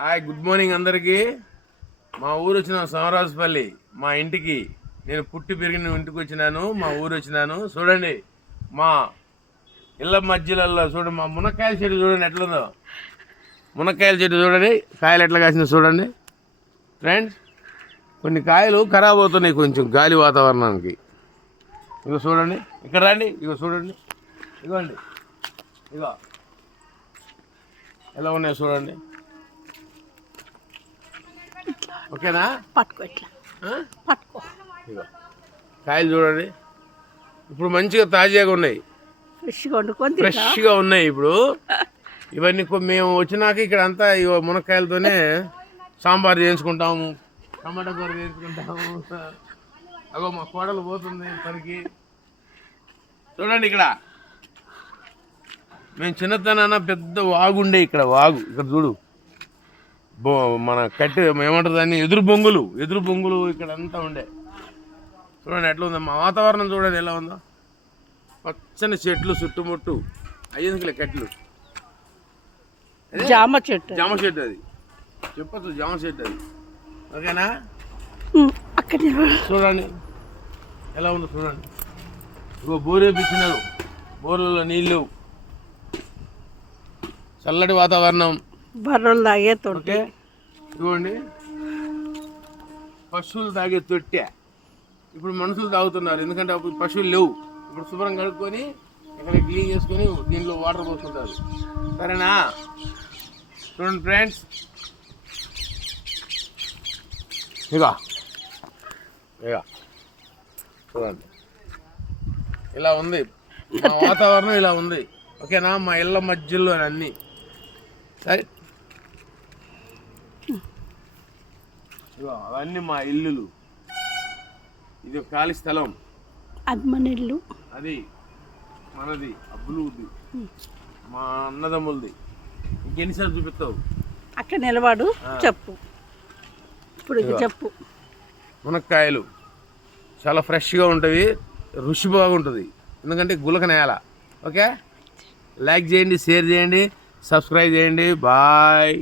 Hi, good morning అందరికీ. మా ఊరు వచ్చిన సమరాజపల్లి, మా ఇంటికి నేను పుట్టి పెరిగిన ఇంటికి వచ్చినాను. మా ఊరు వచ్చినాను. చూడండి మా ఇళ్ళ మధ్యలలో చూడండి, మా మునక్కాయల చెట్టు చూడండి ఎట్లుందో. మునక్కాయల చెట్టు చూడండి, కాయలు ఎట్లా కాసిందో చూడండి ఫ్రెండ్స్. కొన్ని కాయలు ఖరాబ్ అవుతున్నాయి కొంచెం గాలి వాతావరణానికి. ఇగో చూడండి, ఇక్కడ రండి, ఇగో చూడండి, ఇగోండి, ఇగో ఎలా ఉన్నాయో చూడండి. ఓకేనా? పట్టుకో, ఇట్లా పట్టుకో. ఇగో కాయలు చూడండి, ఇప్పుడు మంచిగా తాజాగా ఉన్నాయి, ఫ్రెష్గా ఉన్నాయి. ఇప్పుడు ఇవన్నీ మేము వచ్చినాక ఇక్కడ అంతా ఇగో మునక్కాయలతోనే సాంబార్ చేయించుకుంటాము, టమాటా కూర చేయించుకుంటాము. అగో మా కోడలు పోతుంది పనికి. చూడండి ఇక్కడ మేము చిన్నతనాన పెద్ద వాగుండే, ఇక్కడ వాగు, ఇక్కడ చూడు మన కట్టి ఏమంటారు దాన్ని, ఎదురు బొంగులు ఇక్కడ అంతా ఉండే. చూడండి ఎట్లా ఉందో మా వాతావరణం, చూడండి ఎలా ఉందో. పచ్చని చెట్లు చుట్టుముట్టు అయ్యేందుకులే కట్టెలు. జామ చెట్టు అది చెప్పచ్చు, జామ చెట్టు అది. ఓకేనా? అక్కడ చూడండి ఎలా ఉందో చూడండి. ఇగో బోరే పిచ్చినారు, బోర్లలో నీళ్ళు, చల్లటి వాతావరణం, బర్రెలు తాగే తొట్టె. ఇవ్వండి పశువులు తాగే తొట్టె. ఇప్పుడు మనుషులు తాగుతున్నారు, ఎందుకంటే అప్పుడు పశువులు లేవు. ఇప్పుడు శుభ్రం కడుక్కొని ఇక్కడ క్లీన్ చేసుకొని దీనిలో వాటర్ పోసుకుంటారు. సరేనా? చూడండి ఫ్రెండ్స్, ఇక చూడండి ఇలా ఉంది మా వాతావరణం, ఇలా ఉంది. ఓకేనా? మా ఇళ్ళ మధ్యలో అన్నీ సరే. అవన్నీ మా ఇల్లులు. ఇది ఒక ఖాళీ స్థలం, అది మన ఇల్లు, అది మనది, అబ్బులుది, మా అన్నదమ్ములది. ఇంకెన్నిసార్లు చూపిస్తావు? అక్కడ నిలబడు, చెప్పు. ఇప్పుడు చెప్పు. మునక్కాయలు చాలా ఫ్రెష్గా ఉంటుంది, రుచి బాగుంటుంది, ఎందుకంటే గులక నేల. ఓకే, లైక్ చేయండి, షేర్ చేయండి, సబ్స్క్రైబ్ చేయండి. బాయ్.